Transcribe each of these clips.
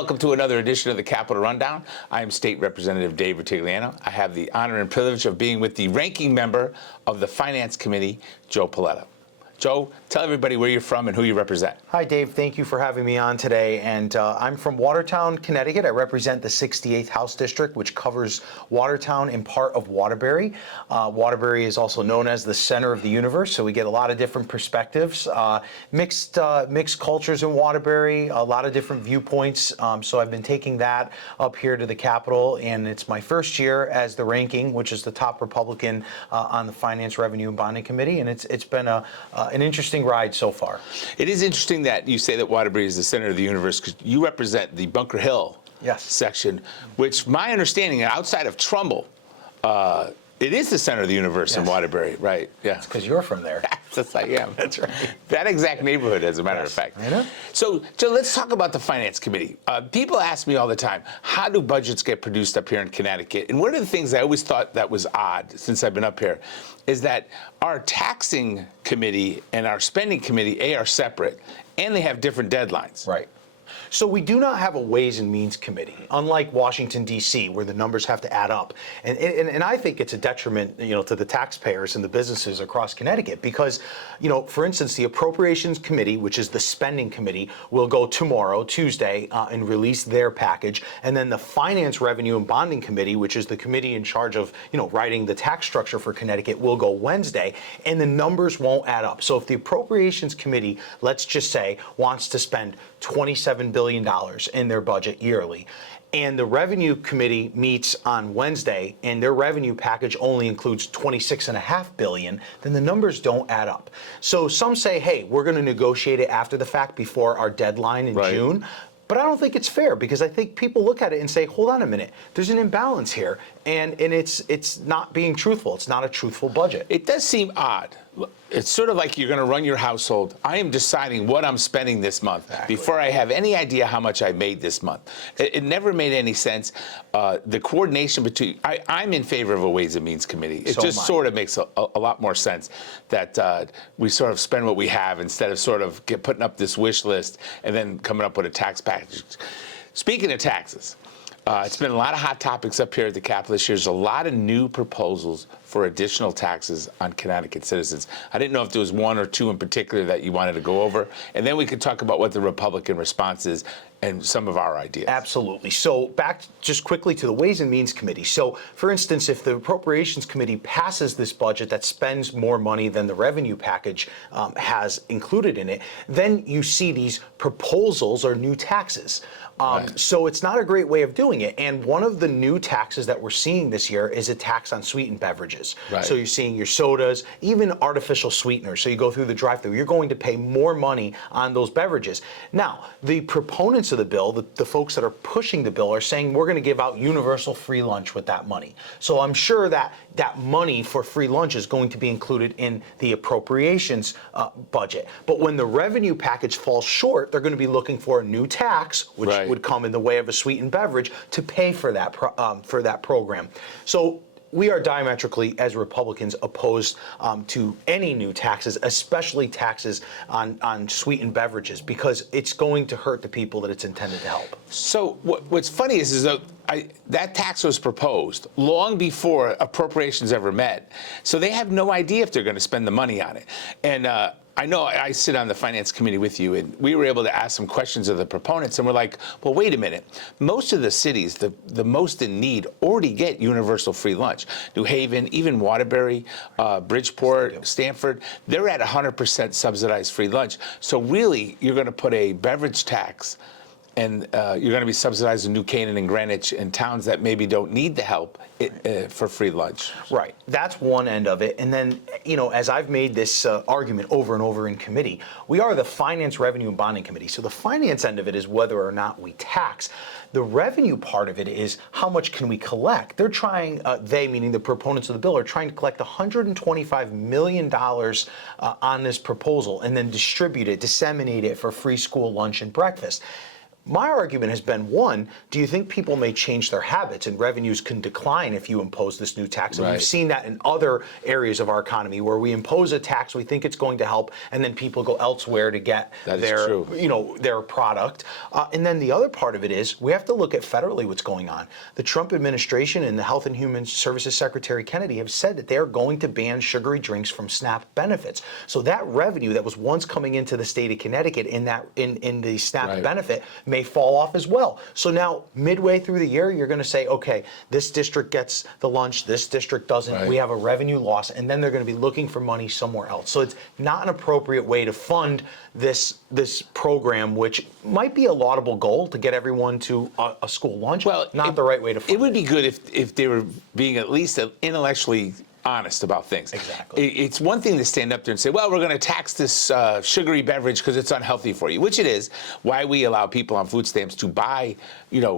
welcome to another edition of the Capitol Rundown. I am State Representative Dave Rutigliano. I have the honor and privilege of being with the ranking member of the Finance Committee, Joe Polletta. Joe, tell everybody where you're from and who you represent. Hi, Dave. Thank you for having me on today. And I'm from Watertown, Connecticut. I represent the 68th House District, which covers Watertown and part of Waterbury. Waterbury is also known as the center of the universe, so we get a lot of different perspectives, mixed cultures in Waterbury, a lot of different viewpoints. So I've been taking that up here to the Capitol, and it's my first year as the ranking, which is the top Republican on the Finance, Revenue, and Bonding Committee, and it's been an interesting ride so far. It is interesting that you say that Waterbury is the center of the universe because you represent the Bunker Hill section, which my understanding, outside of Trumbull, it is the center of the universe in Waterbury, right? Yeah. It's because you're from there. Yes, I am. That's right. That exact neighborhood, as a matter of fact. I know. So, Joe, let's talk about the Finance Committee. People ask me all the time, how do budgets get produced up here in Connecticut? And one of the things I always thought that was odd since I've been up here is that our taxing committee and our spending committee, are separate, and they have different deadlines. Right. So we do not have a Ways and Means Committee, unlike Washington, D.C., where the numbers have to add up. And I think it's a detriment, to the taxpayers and the businesses across Connecticut because, for instance, the Appropriations Committee, which is the spending committee, will go tomorrow, Tuesday, and release their package. And then the Finance, Revenue, and Bonding Committee, which is the committee in charge of, writing the tax structure for Connecticut, will go Wednesday, and the numbers won't add up. So if the Appropriations Committee, let's just say, wants to spend $27 billion in their budget yearly, and the Revenue Committee meets on Wednesday, and their revenue package only includes $26.5 billion, then the numbers don't add up. So some say, hey, we're going to negotiate it after the fact before our deadline in June. But I don't think it's fair because I think people look at it and say, hold on a minute, there's an imbalance here, and it's not being truthful. It's not a truthful budget. It does seem odd. It's sort of like you're going to run your household. I am deciding what I'm spending this month before I have any idea how much I made this month. It never made any sense. The coordination between, I'm in favor of a Ways and Means Committee. It just sort of makes a lot more sense that we sort of spend what we have instead of sort of putting up this wish list and then coming up with a tax package. Speaking of taxes, it's been a lot of hot topics up here at the Capitol this year. There's a lot of new proposals for additional taxes on Connecticut citizens. I didn't know if there was one or two in particular that you wanted to go over, and then we could talk about what the Republican response is and some of our ideas. Absolutely. So back just quickly to the Ways and Means Committee. So, for instance, if the Appropriations Committee passes this budget that spends more money than the revenue package has included in it, then you see these proposals or new taxes. So it's not a great way of doing it. And one of the new taxes that we're seeing this year is a tax on sweetened beverages. So you're seeing your sodas, even artificial sweeteners. So you go through the drive-thru, you're going to pay more money on those beverages. Now, the proponents of the bill, the folks that are pushing the bill, are saying we're going to give out universal free lunch with that money. So I'm sure that that money for free lunch is going to be included in the appropriations budget. But when the revenue package falls short, they're going to be looking for a new tax, which would come in the way of a sweetened beverage, to pay for that program. So we are diametrically, as Republicans, opposed to any new taxes, especially taxes on sweetened beverages, because it's going to hurt the people that it's intended to help. So what's funny is that that tax was proposed long before appropriations ever met. So they have no idea if they're going to spend the money on it. And I know I sit on the Finance Committee with you, and we were able to ask some questions of the proponents, and we're like, well, wait a minute. Most of the cities, the most in need, already get universal free lunch. New Haven, even Waterbury, Bridgeport, Stamford, they're at 100% subsidized free lunch. So really, you're going to put a beverage tax, and you're going to be subsidizing New Canaan and Greenwich and towns that maybe don't need the help for free lunch. Right. That's one end of it. And then, as I've made this argument over and over in committee, we are the Finance, Revenue, and Bonding Committee. So the finance end of it is whether or not we tax. The revenue part of it is how much can we collect. They're trying, they, meaning the proponents of the bill, are trying to collect $125 million on this proposal and then distribute it, disseminate it for free school lunch and breakfast. My argument has been, one, do you think people may change their habits and revenues can decline if you impose this new tax? And we've seen that in other areas of our economy where we impose a tax, we think it's going to help, and then people go elsewhere to get their product. And then the other part of it is we have to look at federally what's going on. The Trump administration and the Health and Human Services Secretary Kennedy have said that they are going to ban sugary drinks from SNAP benefits. So that revenue that was once coming into the state of Connecticut in the SNAP benefit may fall off as well. So now midway through the year, you're going to say, okay, this district gets the lunch, this district doesn't. We have a revenue loss, and then they're going to be looking for money somewhere else. So it's not an appropriate way to fund this program, which might be a laudable goal to get everyone to a school lunch. Well, not the right way to fund it. It would be good if they were being at least intellectually honest about things. Exactly. It's one thing to stand up there and say, well, we're going to tax this sugary beverage because it's unhealthy for you, which it is. Why we allow people on food stamps to buy,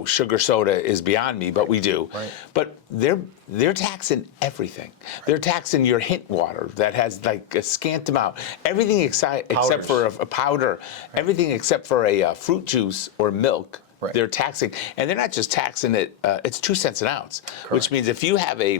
sugar soda is beyond me, but we do. Right. But they're taxing everything. They're taxing your hint water that has like a scant amount. Everything except for a powder, everything except for a fruit juice or milk. They're taxing, and they're not just taxing it. It's 2 cents an ounce, which means if you have a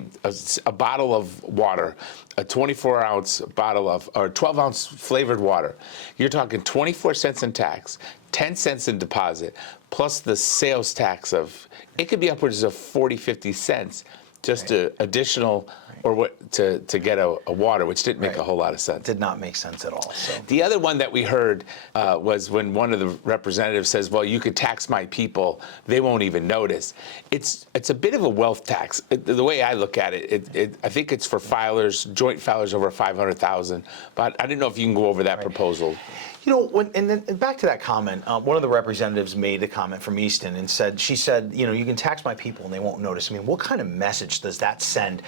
bottle of water, a 24-ounce bottle of, or 12-ounce flavored water, you're talking 24 cents in tax, 10 cents in deposit, plus the sales tax of, it could be upwards of 40, 50 cents, just additional, or what to get a water, which didn't make a whole lot of sense. Did not make sense at all. So. The other one that we heard was when one of the representatives says, well, you could tax my people, they won't even notice. It's a bit of a wealth tax. The way I look at it, I think it's for filers, joint filers over 500,000, but I didn't know if you can go over that proposal. And then back to that comment, one of the representatives made a comment from Easton and she said, you can tax my people and they won't notice. I mean, what kind of message does that send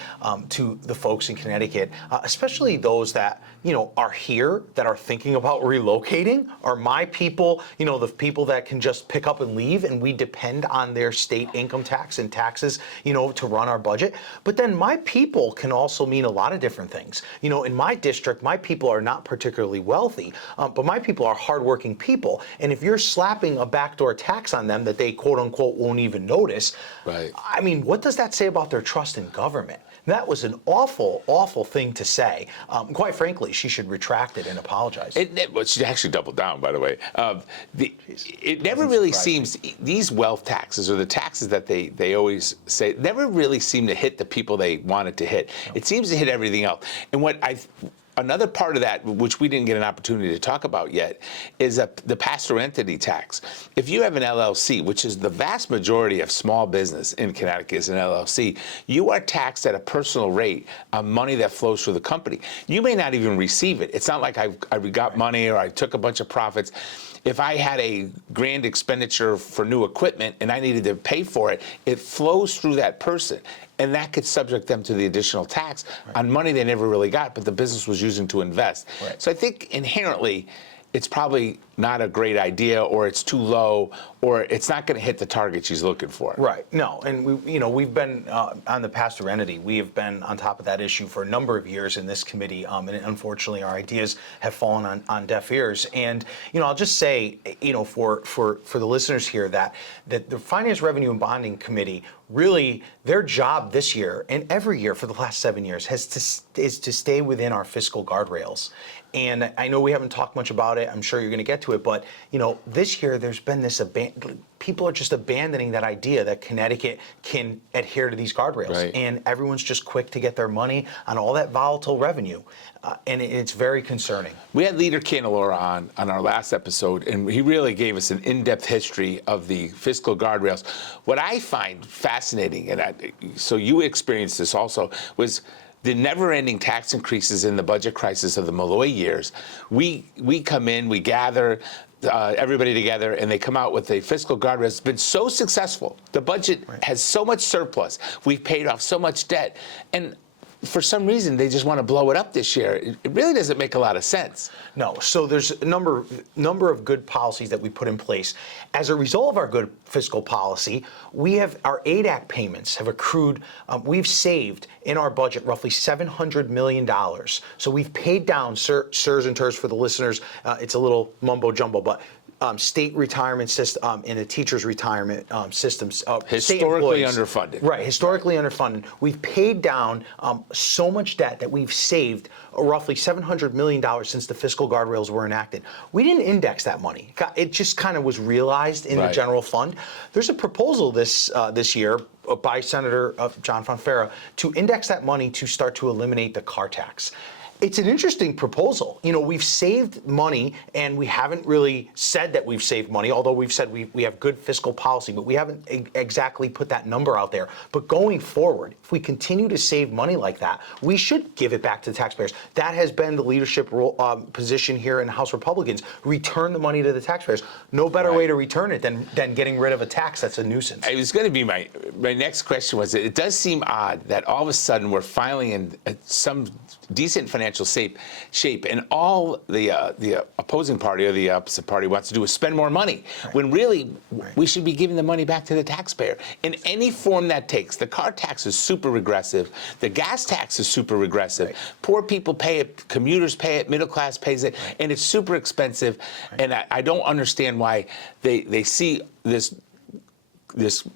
to the folks in Connecticut, especially those that, are here, that are thinking about relocating? Are my people, the people that can just pick up and leave and we depend on their state income tax and taxes, to run our budget? But then my people can also mean a lot of different things. In my district, my people are not particularly wealthy, but my people are hardworking people, and if you're slapping a backdoor tax on them that they quote unquote won't even notice, I mean, what does that say about their trust in government? That was an awful, awful thing to say. Quite frankly, she should retract it and apologize. Well, she actually doubled down, by the way. It never really seems, these wealth taxes or the taxes that they always say, never really seem to hit the people they want it to hit. No. It seems to hit everything else. And another part of that, which we didn't get an opportunity to talk about yet, is the pass-through entity tax. If you have an LLC, which is the vast majority of small business in Connecticut is an LLC, you are taxed at a personal rate on money that flows through the company. You may not even receive it. It's not like I got money or I took a bunch of profits. If I had a grand expenditure for new equipment and I needed to pay for it, it flows through that person. And that could subject them to the additional tax on money they never really got, but the business was using to invest. So I think inherently, it's probably not a great idea, or it's too low, or it's not going to hit the target she's looking for. Right. No, and we've been on the pass-through entity. We have been on top of that issue for a number of years in this committee, and unfortunately, our ideas have fallen on deaf ears. And I'll just say, for the listeners here, that the Finance, Revenue, and Bonding Committee, really, their job this year and every year for the last 7 years is to stay within our fiscal guardrails. And I know we haven't talked much about it. I'm sure you're going to get to it. But, this year there's been this people are just abandoning that idea that Connecticut can adhere to these guardrails. And everyone's just quick to get their money on all that volatile revenue. And it's very concerning. We had Leader Candelora on our last episode, and he really gave us an in-depth history of the fiscal guardrails. What I find fascinating, and so you experienced this also, was the never-ending tax increases in the budget crisis of the Malloy years. We come in, we gather everybody together, and they come out with a fiscal guardrail. It's been so successful. The budget has so much surplus. We've paid off so much debt. And for some reason, they just want to blow it up this year. It really doesn't make a lot of sense. No. So there's a number of good policies that we put in place. As a result of our good fiscal policy, our AID Act payments have accrued. We've saved in our budget roughly $700 million. So we've paid down, sirs and ters for the listeners, it's a little mumbo jumbo, but state retirement system and the teachers' retirement systems. Historically underfunded. Right, historically underfunded. We've paid down so much debt that we've saved roughly $700 million since the fiscal guardrails were enacted. We didn't index that money. It just kind of was realized in the general fund. There's a proposal this year by Senator John Fonfara to index that money to start to eliminate the car tax. It's an interesting proposal. You know, we've saved money, and we haven't really said that we've saved money, although we've said we have good fiscal policy, but we haven't exactly put that number out there. But going forward, if we continue to save money like that, we should give it back to the taxpayers. That has been the leadership position here in House Republicans. Return the money to the taxpayers. No better way to return it than getting rid of a tax that's a nuisance. It was going to be my next question was, it does seem odd that all of a sudden we're finally in some decent financial shape, and all the opposing party or the opposite party wants to do is spend more money, when really we should be giving the money back to the taxpayer in any form that takes. The car tax is super regressive. The gas tax is super regressive. Poor people pay it, commuters pay it, middle class pays it, and it's super expensive. And I don't understand why they see this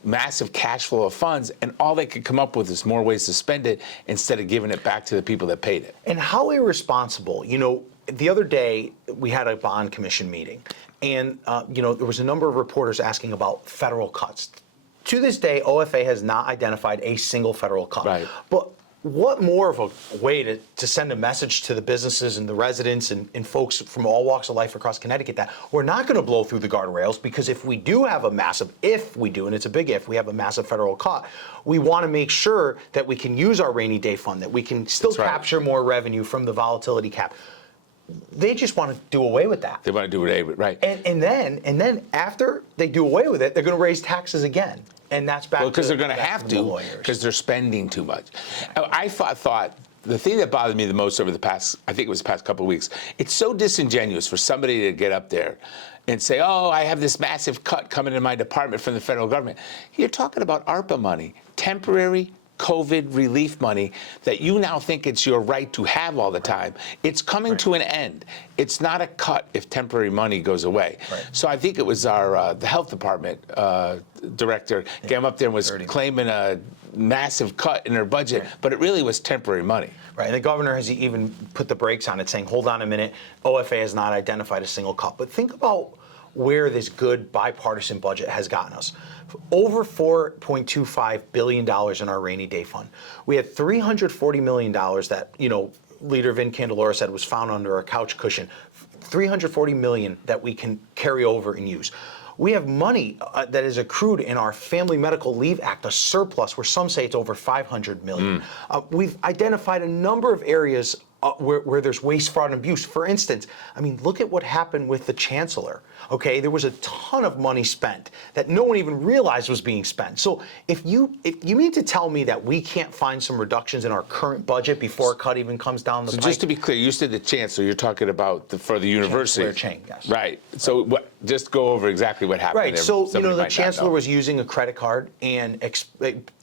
massive cash flow of funds, and all they could come up with is more ways to spend it instead of giving it back to the people that paid it. And how irresponsible. You know, the other day we had a bond commission meeting, and you know, there was a number of reporters asking about federal cuts. To this day, OFA has not identified a single federal cut. Right. But what more of a way to send a message to the businesses and the residents and folks from all walks of life across Connecticut that we're not going to blow through the guardrails, because if we do have a massive, and it's a big if, we have a massive federal cut, we want to make sure that we can use our rainy day fund, that we can still capture more revenue from the volatility cap. They just want to do away with that. They want to do away with it, right. And then after they do away with it, they're going to raise taxes again. And that's back because they're going to have to, because they're spending too much. I thought the thing that bothered me the most over the past, I think it was the past couple of weeks, it's so disingenuous for somebody to get up there and say, oh, I have this massive cut coming in my department from the federal government. You're talking about ARPA money, temporary COVID relief money that you now think it's your right to have all the time. It's coming to an end. It's not a cut if temporary money goes away. So I think it was our the health department director came up there and was claiming a massive cut in her budget, but it really was temporary money. Right, and the governor has even put the brakes on it, saying, hold on a minute, OFA has not identified a single cut. But think about where this good bipartisan budget has gotten us. Over $4.25 billion in our rainy day fund. We had $340 million that, you know, Leader Vin Candelora said was found under a couch cushion. $340 million that we can carry over and use. We have money that is accrued in our Family Medical Leave Act, a surplus where some say it's over $500 million. We've identified a number of areas where there's waste, fraud, and abuse. For instance, I mean, look at what happened with the chancellor. Okay, there was a ton of money spent that no one even realized was being spent. So if you mean to tell me that we can't find some reductions in our current budget before a cut even comes down the pipe? Just to be clear, you said the chancellor. You're talking about for the university. Chancellor Chang, yes. Right. So just go over exactly what happened. Right. There. So Somebody the chancellor was using a credit card and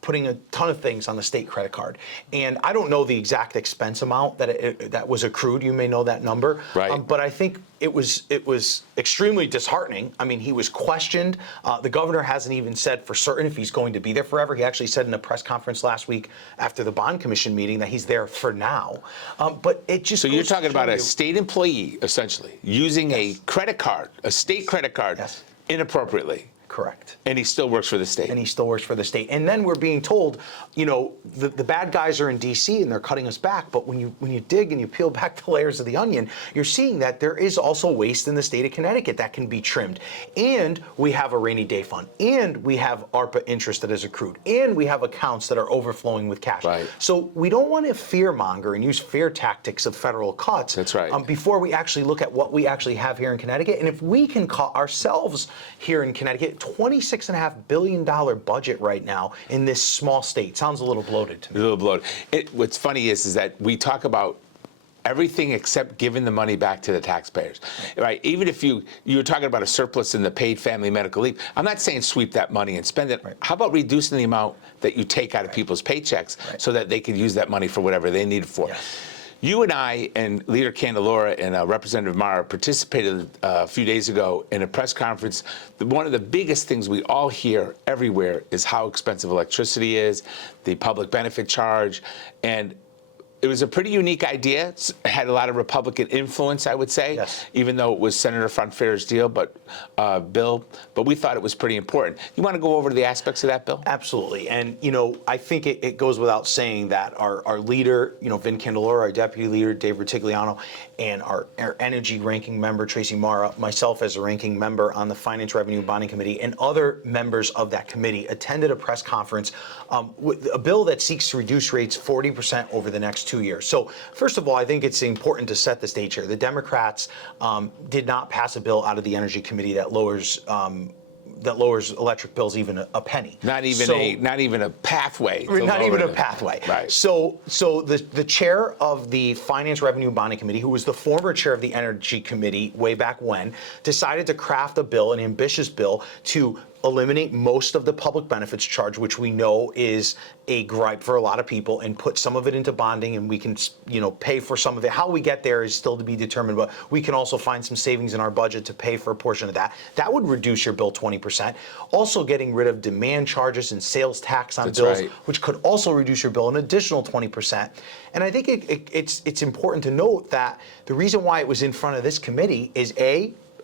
putting a ton of things on the state credit card. And I don't know the exact expense amount that was accrued. You may know that number. Right. But I think it was extremely disheartening. I mean, he was questioned. The governor hasn't even said for certain if he's going to be there forever. He actually said in a press conference last week after the bond commission meeting that he's there for now. But it just so you're talking about a state employee essentially using a credit card, a state credit card, inappropriately. Correct. And he still works for the state. And he still works for the state. And then we're being told, you know, the bad guys are in D.C. and they're cutting us back. But when you dig and you peel back the layers of the onion, you're seeing that there is also waste in the state of Connecticut that can be trimmed. And we have a rainy day fund. And we have ARPA interest that is accrued. And we have accounts that are overflowing with cash. Right. So we don't want to fearmonger and use fear tactics of federal cuts. That's right. Before we actually look at what we actually have here in Connecticut. And if we can cut ourselves here in Connecticut, $26.5 billion budget right now in this small state. Sounds a little bloated to me. A little bloated. What's funny is that we talk about everything except giving the money back to the taxpayers, right? Even if you were talking about a surplus in the paid family medical leave, I'm not saying sweep that money and spend it. Right. How about reducing the amount that you take out of people's paychecks so that they could use that money for whatever they need it for? Yes. You and I and Leader Candelora and Representative Mara participated a few days ago in a press conference. One of the biggest things we all hear everywhere is how expensive electricity is, the public benefit charge, and it was a pretty unique idea. It had a lot of Republican influence, I would say, yes, even though it was Senator Fonfera's bill, but we thought it was pretty important. You want to go over the aspects of that bill? Absolutely. And, I think it goes without saying that our leader, Vin Candelora, our deputy leader, Dave Rutigliano, and our energy ranking member, Tracy Mara, myself as a ranking member on the Finance, Revenue, and Bonding Committee, and other members of that committee attended a press conference with a bill that seeks to reduce rates 40% over the next 2 years. So first of all, I think it's important to set the stage here. The Democrats did not pass a bill out of the Energy Committee that lowers electric bills even a penny. Not even a pathway. Not even a pathway. Right. So the chair of the Finance, Revenue, and Bonding Committee, who was the former chair of the Energy Committee way back when, decided to craft a bill, an ambitious bill, to eliminate most of the public benefits charge, which we know is a gripe for a lot of people, and put some of it into bonding, and we can, pay for some of it. How we get there is still to be determined, but we can also find some savings in our budget to pay for a portion of that. That would reduce your bill 20%. Also getting rid of demand charges and sales tax on bills, right, which could also reduce your bill an additional 20%. And I think it's important to note that the reason why it was in front of this committee is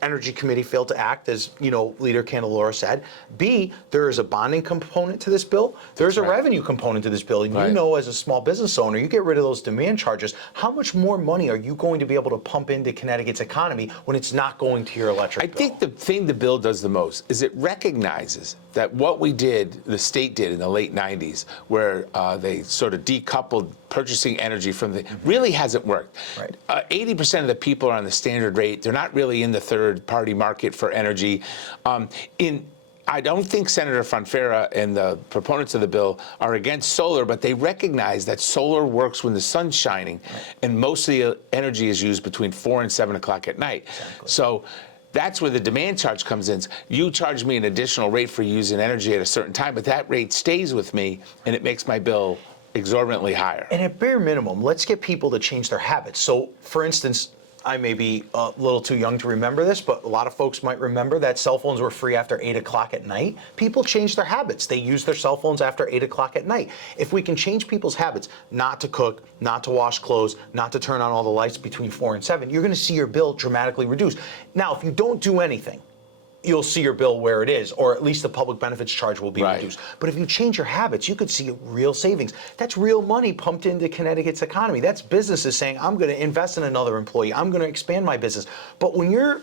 Energy Committee failed to act, as Leader Candelora said. B, there is a bonding component to this bill. There's a revenue component to this bill. And as a small business owner, you get rid of those demand charges. How much more money are you going to be able to pump into Connecticut's economy when it's not going to your electric bill? I think the thing the bill does the most is it recognizes that what the state did in the late 90s, where they sort of decoupled purchasing energy from really hasn't worked. Right. 80% of the people are on the standard rate. They're not really in the third-party market for energy. I don't think Senator Fonfera and the proponents of the bill are against solar, but they recognize that solar works when the sun's shining, and most of the energy is used between 4 and 7 o'clock at night. Exactly. So that's where the demand charge comes in. You charge me an additional rate for using energy at a certain time, but that rate stays with me, and it makes my bill exorbitantly higher. And at bare minimum, let's get people to change their habits. So, for instance, I may be a little too young to remember this, but a lot of folks might remember that cell phones were free after 8 o'clock at night. People changed their habits. They use their cell phones after 8 o'clock at night. If we can change people's habits, not to cook, not to wash clothes, not to turn on all the lights between 4 and 7, you're going to see your bill dramatically reduce. Now, if you don't do anything, you'll see your bill where it is, or at least the public benefits charge will be reduced. But if you change your habits, you could see real savings. That's real money pumped into Connecticut's economy. That's businesses saying, I'm going to invest in another employee. I'm going to expand my business. But when you're,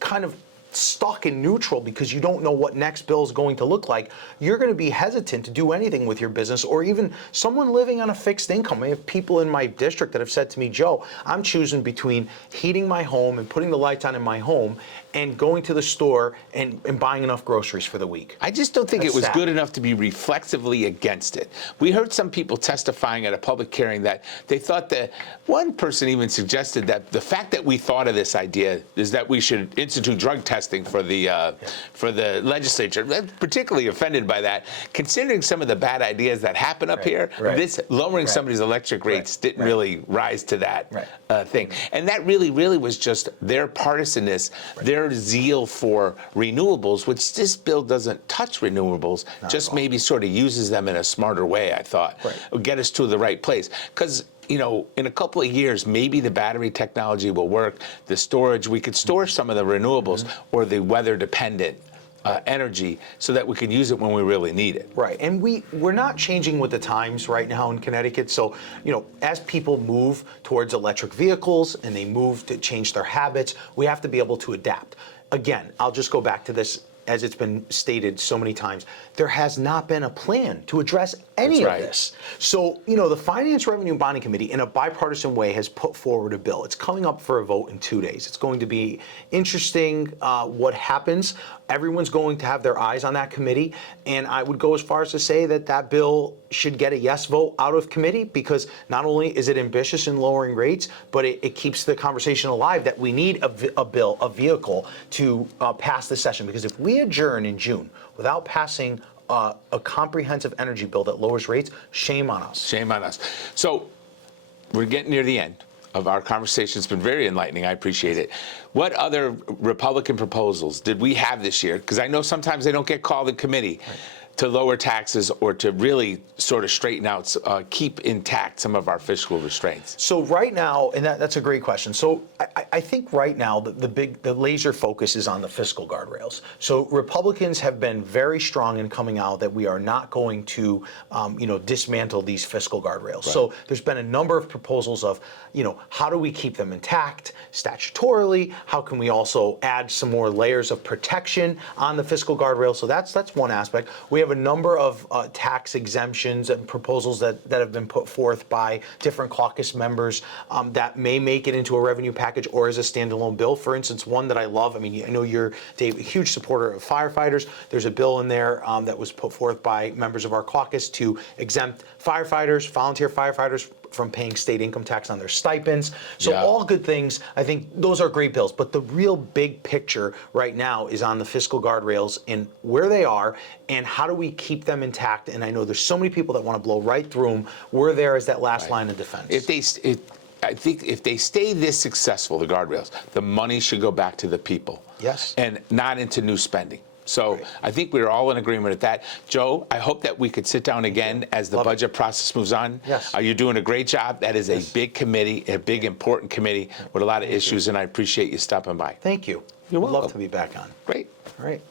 kind of stuck in neutral because you don't know what next bill is going to look like, you're going to be hesitant to do anything with your business, or even someone living on a fixed income. I have people in my district that have said to me, Joe, I'm choosing between heating my home and putting the lights on in my home and going to the store and buying enough groceries for the week. I just don't think it was good enough to be reflexively against it. We heard some people testifying at a public hearing that they thought that one person even suggested that the fact that we thought of this idea is that we should institute drug testing for the legislature. I'm particularly offended by that, considering some of the bad ideas that happen up here. This lowering somebody's electric rates didn't really rise to that thing. And that really was just their partisanness, their zeal for renewables, which this bill doesn't touch renewables, just maybe sort of uses them in a smarter way, I thought. Would get us to the right place. Because in a couple of years, maybe the battery technology will work, the storage, we could store some of the renewables or the weather-dependent energy so that we can use it when we really need it. Right, and we're not changing with the times right now in Connecticut. So, as people move towards electric vehicles and they move to change their habits, we have to be able to adapt. Again, I'll just go back to this, as it's been stated so many times, there has not been a plan to address any of this. So, the Finance, Revenue, and Bonding Committee, in a bipartisan way, has put forward a bill. It's coming up for a vote in 2 days. It's going to be interesting what happens. Everyone's going to have their eyes on that committee, and I would go as far as to say that that bill should get a yes vote out of committee, because not only is it ambitious in lowering rates, but it keeps the conversation alive that we need a vehicle to pass this session. Because if we adjourn in June without passing a comprehensive energy bill that lowers rates, shame on us. Shame on us. So we're getting near the end of our conversation. It's been very enlightening. I appreciate it. What other Republican proposals did we have this year? Because I know sometimes they don't get called in committee. Right. To lower taxes or to really sort of straighten out, keep intact some of our fiscal restraints? So right now, and that's a great question. So I think right now the laser focus is on the fiscal guardrails. So Republicans have been very strong in coming out that we are not going to, dismantle these fiscal guardrails. Right. So there's been a number of proposals of, how do we keep them intact statutorily? How can we also add some more layers of protection on the fiscal guardrails? So that's one aspect. We have a number of tax exemptions and proposals that have been put forth by different caucus members that may make it into a revenue package or as a standalone bill. For instance, one that I love, I know you're, Dave, a huge supporter of firefighters. There's a bill in there that was put forth by members of our caucus to exempt firefighters, volunteer firefighters, from paying state income tax on their stipends. So all good things. I think those are great bills. But the real big picture right now is on the fiscal guardrails and where they are and how do we keep them intact. And I know there's so many people that want to blow right through them. We're there as that last line of defense. I think if they stay this successful, the guardrails, the money should go back to the people. Yes. And not into new spending. So I think we're all in agreement with that. Joe, I hope that we could sit down again as the budget process moves on. Yes. You're doing a great job. That is a big committee, a big, important committee with a lot of issues, and I appreciate you stopping by. Thank you. You're welcome. Love to be back on. Great. All right.